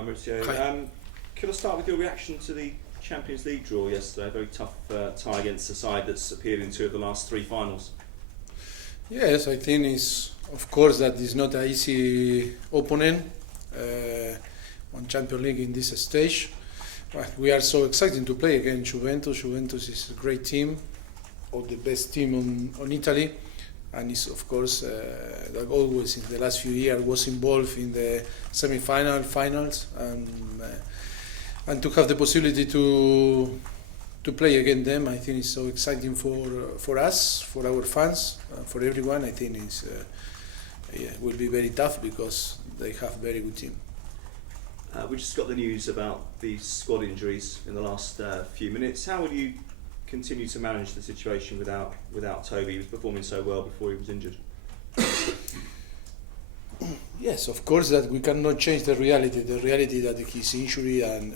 Hi Mauricio. Hi. Can I start with your reaction to the Champions League draw yesterday? A very tough tie against a side that's appeared in two of the last three finals. Yes, I think it's of course that it's not an easy opponent on Champions League in this stage. But we are so excited to play against Juventus. Juventus is a great team, or the best team on Italy, and it's of course like always in the last few years was involved in the semi-final, finals, and to have the possibility to play against them, I think it's so exciting for us, for our fans, for everyone. I think it's will be very tough because they have very good team. We just got the news about the squad injuries in the last few minutes. How will you continue to manage the situation without Toby? He was performing so well before he was injured. Yes, of course that we cannot change the reality that he's injury and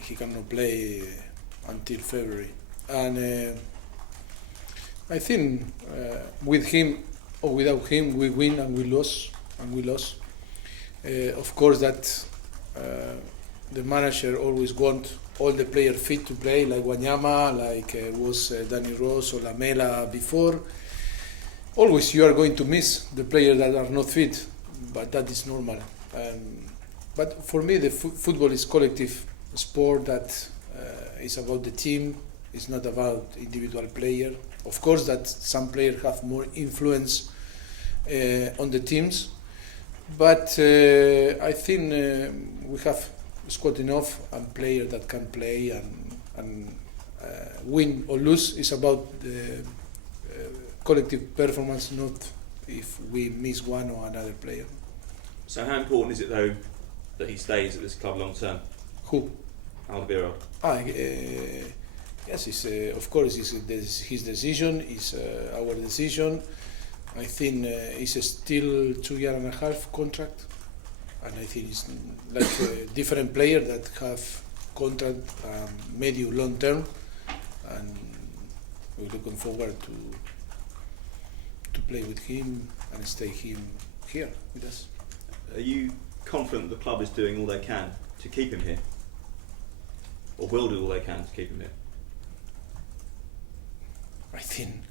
he cannot play until February. And I think with him or without him we win and we lose. Of course that the manager always want all the players fit to play, like Wanyama, like was Danny Rose or Lamela before. Always you are going to miss the players that are not fit, but that is normal. But for me, the football is collective sport that is about the team. It's not about individual player. Of course, that some players have more influence on the teams, but I think we have squad enough and player that can play and win or lose. It's about the collective performance, not if we miss one or another player. So how important is it though that he stays at this club long term? Who? Alderweireld. Yes, it's, of course it's his decision, it's our decision. I think it's still 2.5 years contract, and I think it's like a different player that have contract medium long term, and we're looking forward to play with him and stay him here with us. Are you confident the club is doing all they can to keep him here? Or will do all they can to keep him here? I think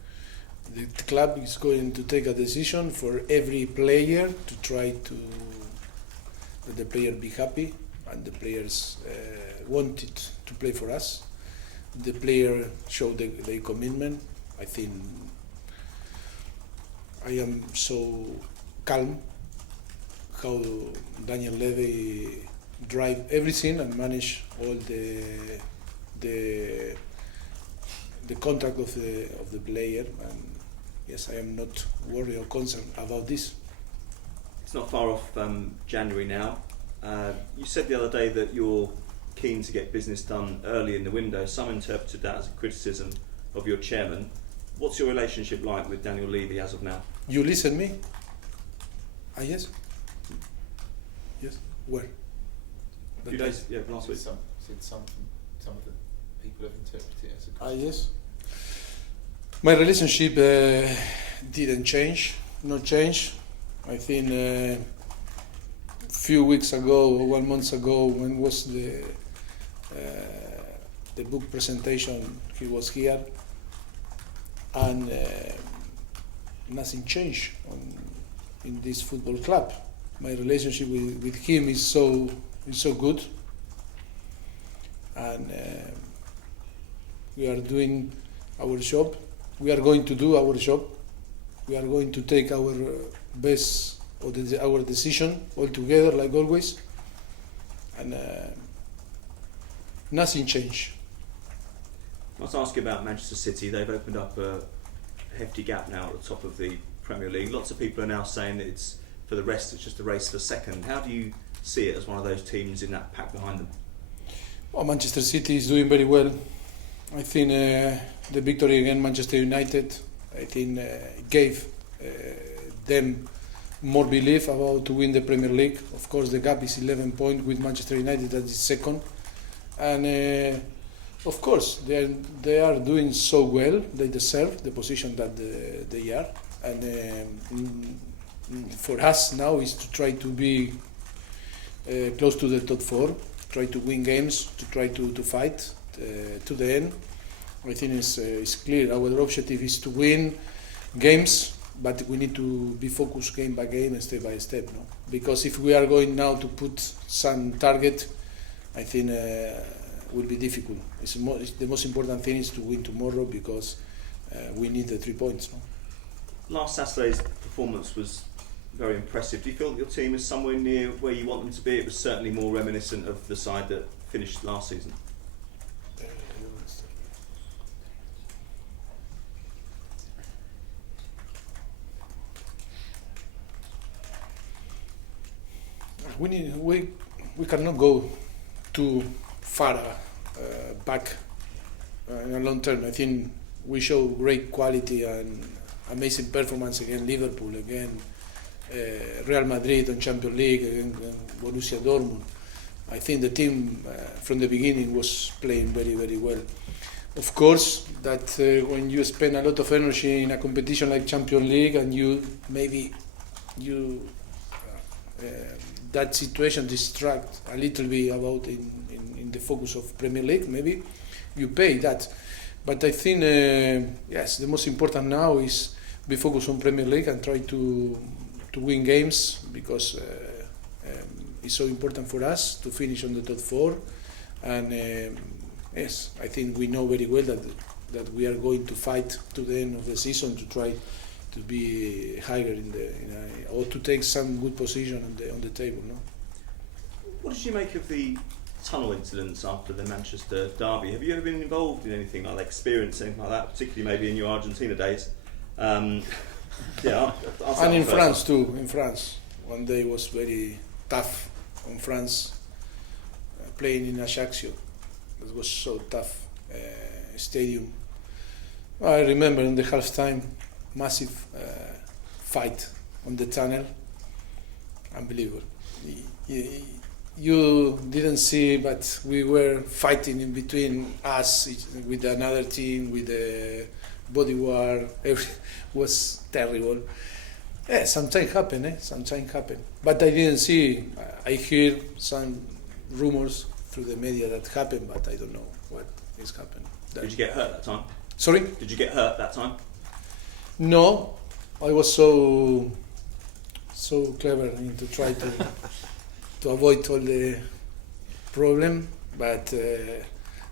the club is going to take a decision for every player to try to let the player be happy, and the players wanted to play for us. The player showed their commitment. I think I am so calm how Daniel Levy drive everything and manage all the contract of the player, and yes, I am not worried or concerned about this. It's not far off January now. You said the other day that you're keen to get business done early in the window. Some interpreted that as a criticism of your chairman. What's your relationship like with Daniel Levy as of now? You listen me? Yes? Yes? Where? A few days, yeah, last week. Some of the people have interpreted it as a criticism. Yes. My relationship didn't change, not change. I think a few weeks ago, 1 month ago, when was the book presentation, he was here, and nothing changed in this football club. My relationship with him is so good, and we are doing our job. We are going to do our job. We are going to take our best or our decision all together, like always, and nothing changed. I must ask you about Manchester City. They've opened up a hefty gap now at the top of the Premier League. Lots of people are now saying that it's for the rest, it's just a race for second. How do you see it as one of those teams in that pack behind them? Well, Manchester City is doing very well. I think the victory against Manchester United, I think gave them more belief about to win the Premier League. Of course, the gap is 11 points with Manchester United, that is second, and of course they are doing so well. They deserve the position that they are, and for us now is to try to be close to the top four, try to win games, to try to fight to the end. I think it's clear. Our objective is to win games, but we need to be focused game by game and step by step. No? Because if we are going now to put some target, I think will be difficult. The most important thing is to win tomorrow because we need the 3 points. No? Last Saturday's performance was very impressive. Do you feel that your team is somewhere near where you want them to be? It was certainly more reminiscent of the side that finished last season. We cannot go too far back in a long term. I think we show great quality and amazing performance against Liverpool, against Real Madrid on Champions League, against Borussia Dortmund. I think the team from the beginning was playing very, very well. Of course, that when you spend a lot of energy in a competition like Champions League and that situation distract a little bit about in the focus of Premier League, maybe you pay that. But I think, yes, the most important now is be focused on Premier League and try to win games because it's so important for us to finish on the top four. And yes, I think we know very well that we are going to fight to the end of the season to try to be higher or to take some good position on the table. No? What did you make of the tunnel incidents after the Manchester derby? Have you ever been involved in anything like that, experienced anything like that, particularly maybe in your Argentina days? Yeah, and in France too. In France, one day was very tough on France, playing in Ajaccio. It was so tough stadium. I remember in the halftime, massive fight on the tunnel. Unbelievable. You didn't see, but we were fighting in between us with another team, with the body war. It was terrible. Yeah, sometimes happen. Sometimes happen. But I didn't see. I hear some rumors through the media that happened, but I don't know what is happening. Did you get hurt that time? Sorry? Did you get hurt that time? No, I was so clever to try to avoid all the problem, but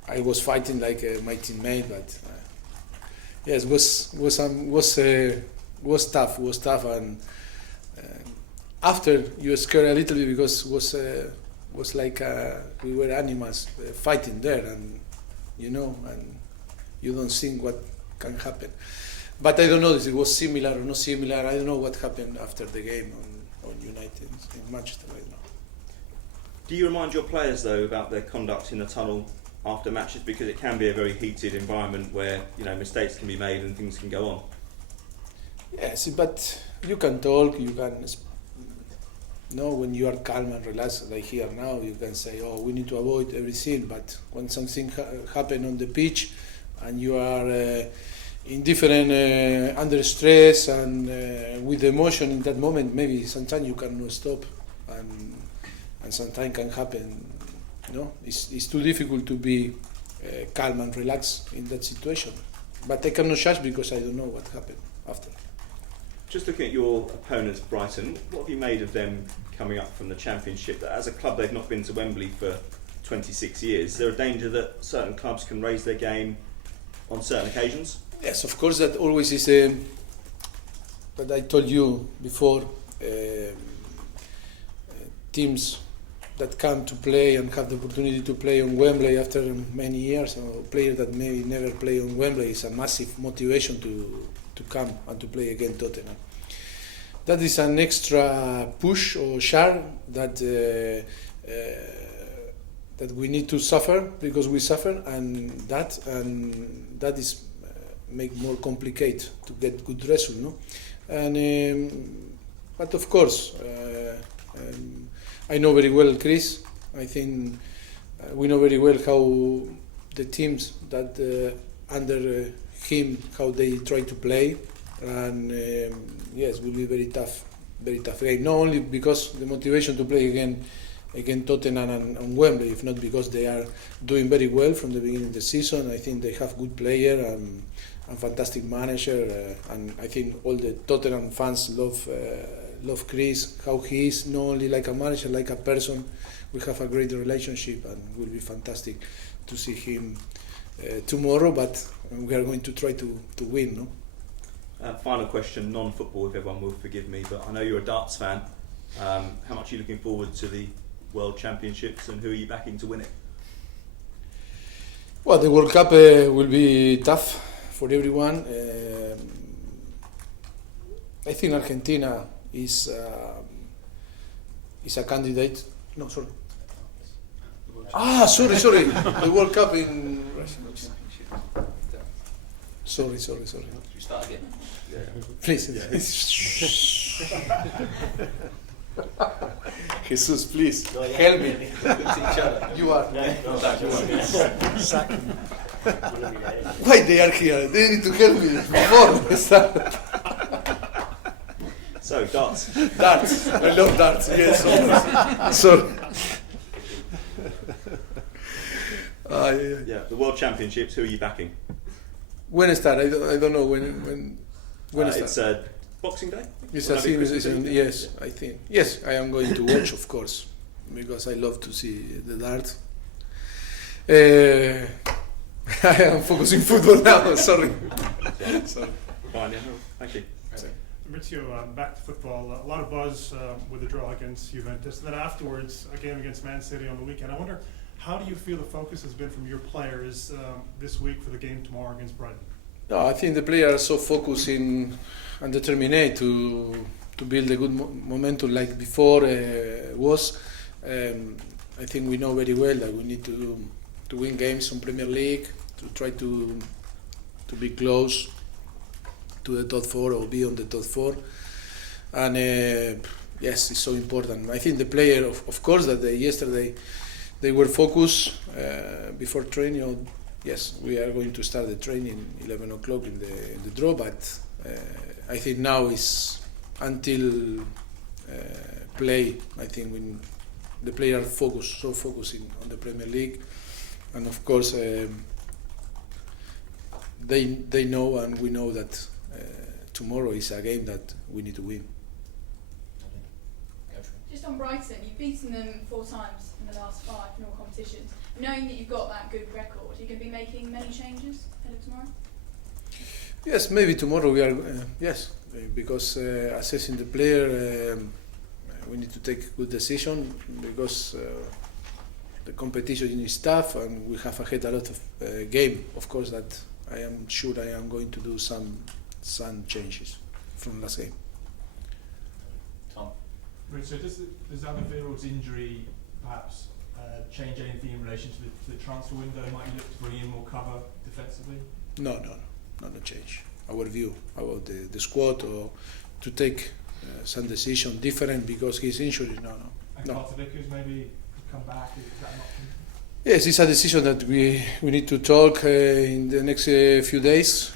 I was fighting like my teammate. But yes, was tough, and after you scared a little bit because was like we were animals fighting there, and and you don't think what can happen. But I don't know if it was similar or not similar. I don't know what happened after the game on United in Manchester right now. Do you remind your players though about their conduct in the tunnel after matches, because it can be a very heated environment where mistakes can be made and things can go on? Yes, but you can talk. You can when you are calm and relaxed like here now, you can say, "Oh, we need to avoid everything." But when something happen on the pitch and you are in different under stress and with emotion in that moment, maybe sometimes you cannot stop, and sometimes can happen. It's too difficult to be calm and relaxed in that situation. But I cannot judge because I don't know what happened after. Just looking at your opponents, Brighton, what have you made of them coming up from the Championship? As a club, they've not been to Wembley for 26 years. Is there a danger that certain clubs can raise their game on certain occasions? Yes, of course, that always is but I told you before, teams that come to play and have the opportunity to play on Wembley after many years, or players that may never play on Wembley, is a massive motivation to come and to play against Tottenham. That is an extra push or share that we need to suffer, because we suffer, and that is make more complicated to get good result, no? And but of course, I know very well Chris. I think we know very well how the teams that under him, how they try to play, and yes, will be very tough game. Not only because the motivation to play again against Tottenham and Wembley, if not because they are doing very well from the beginning of the season. I think they have good player and fantastic manager, and I think all the Tottenham fans love Chris, how he is, not only like a manager, like a person. We have a great relationship, and it will be fantastic to see him tomorrow, but we are going to try to win, no? Final question, non-football, if everyone will forgive me, but I know you're a darts fan. How much are you looking forward to the World Championships, and who are you backing to win it? Well, the World Cup will be tough for everyone. I think Argentina is a candidate. No, sorry. Sorry. The World Cup in Russia. Sorry. Should we start again? Yeah. Please. Jesus, please help me. You are. Why they are here? They need to help me before they start. So, darts. Darts. I love darts. Yes. Sorry. Yeah, the World Championships, who are you backing? When it start? I don't know when it It's start. Boxing Day? It's Will a that be series. Christmas Eve? Yes, I think. Yes, I am going to watch, of course, because I love to see the dart. I am focusing football now. Sorry. Fine, yeah, thank you. Mauricio, back to football. A lot of buzz with the draw against Juventus. And then afterwards, a game against Man City on the weekend. I wonder, how do you feel the focus has been from your players this week for the game tomorrow against Brighton? No, I think the players are so focused and determined to build a good momentum like before was. I think we know very well that we need to win games on Premier League, to try to be close to the top four or be on the top four. And yes, it's so important. I think the player, of course, that yesterday they were focused before training. Yes, we are going to start the training 11 o'clock in the draw, but I think now is until play. I think when the players so focusing on the Premier League, and of course they know and we know that tomorrow is a game that we need to win. Just on Brighton, you've beaten them 4 times in the last 5 in all competitions. Knowing that you've got that good record, are you going to be making many changes ahead of tomorrow? Yes, maybe tomorrow we are. Yes, because assessing the player, we need to take good decision because the competition is tough and we have ahead a lot of game. Of course, that I am sure I am going to do some changes from last game. Tom. So does Alderweireld's injury perhaps change anything in relation to the transfer window? Might you look to bring in more cover defensively? No change. Our view about the squad or to take some decision different because he's injured. No. And Altercations maybe come back. Is that an option? Yes, it's a decision that we need to talk in the next few days.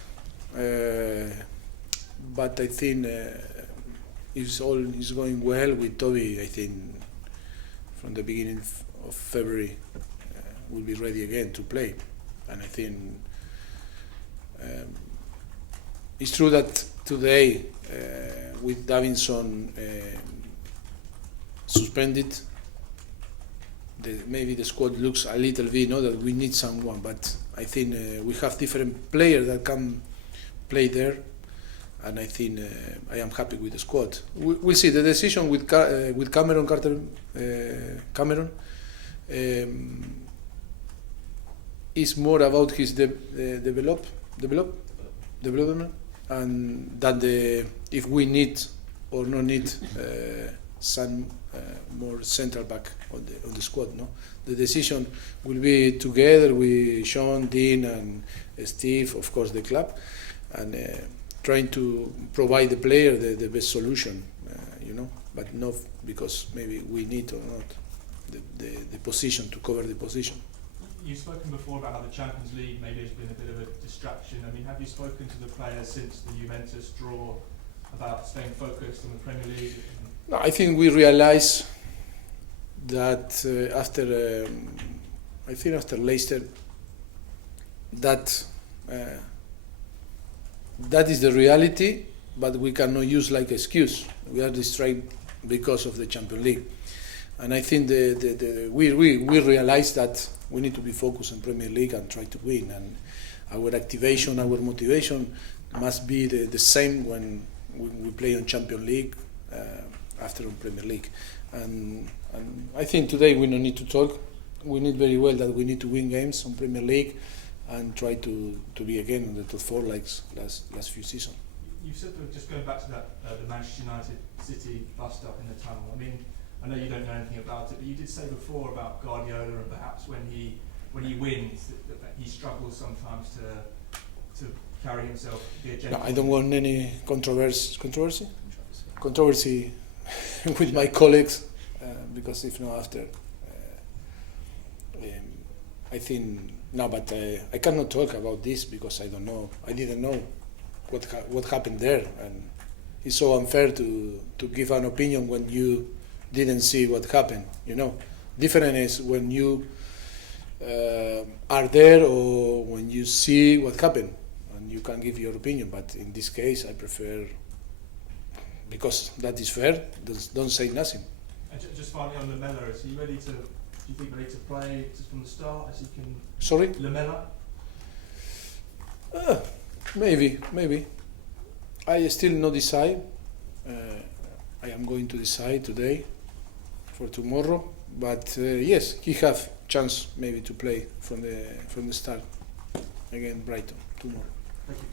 But I think if all is going well with Toby, I think from the beginning of February we'll be ready again to play. And I think it's true that today with Davinson suspended, maybe the squad looks a little bit, that we need someone, but I think we have different players that can play there, and I think I am happy with the squad. We'll see the decision with Cameron is more about his development, and that if we need or not need some more central back on the squad. No, the decision will be together with Sean, Dean, and Steve, of course, the club, and trying to provide the player the best solution. But not because maybe we need or not the position to cover the position. You've spoken before about how the Champions League maybe has been a bit of a distraction. I mean, have you spoken to the players since the Juventus draw about staying focused on the Premier League? No, I think we realize that after I think after Leicester, that that is the reality, but we cannot use like excuse. We are destroyed because of the Champions League, and I think we realize that we need to be focused on Premier League and try to win, and our activation, our motivation must be the same when we play on Champions League after on Premier League, and I think today we don't need to talk. We need very well that we need to win games on Premier League and try to be again in the top four like last few seasons. You said that, just going back to that, the Manchester United City bust-up in the tunnel. I mean, I know you don't know anything about it, but you did say before about Guardiola and perhaps when he wins that he struggles sometimes to carry himself. Be a No, I don't want any controversy with my colleagues because if not after, I think no. But I cannot talk about this because I don't know. I didn't know what happened there, and it's so unfair to give an opinion when you didn't see what happened. You know, different is when you are there or when you see what happened, and you can give your opinion. But in this case, I prefer, because that is fair. Don't say nothing. And just finally on Lamella, is he ready to? Do you think ready to play just from the start as he can? Sorry. Lamella. Maybe. I still not decide. I am going to decide today for tomorrow. But yes, he have chance maybe to play from the start against Brighton tomorrow. Thank you.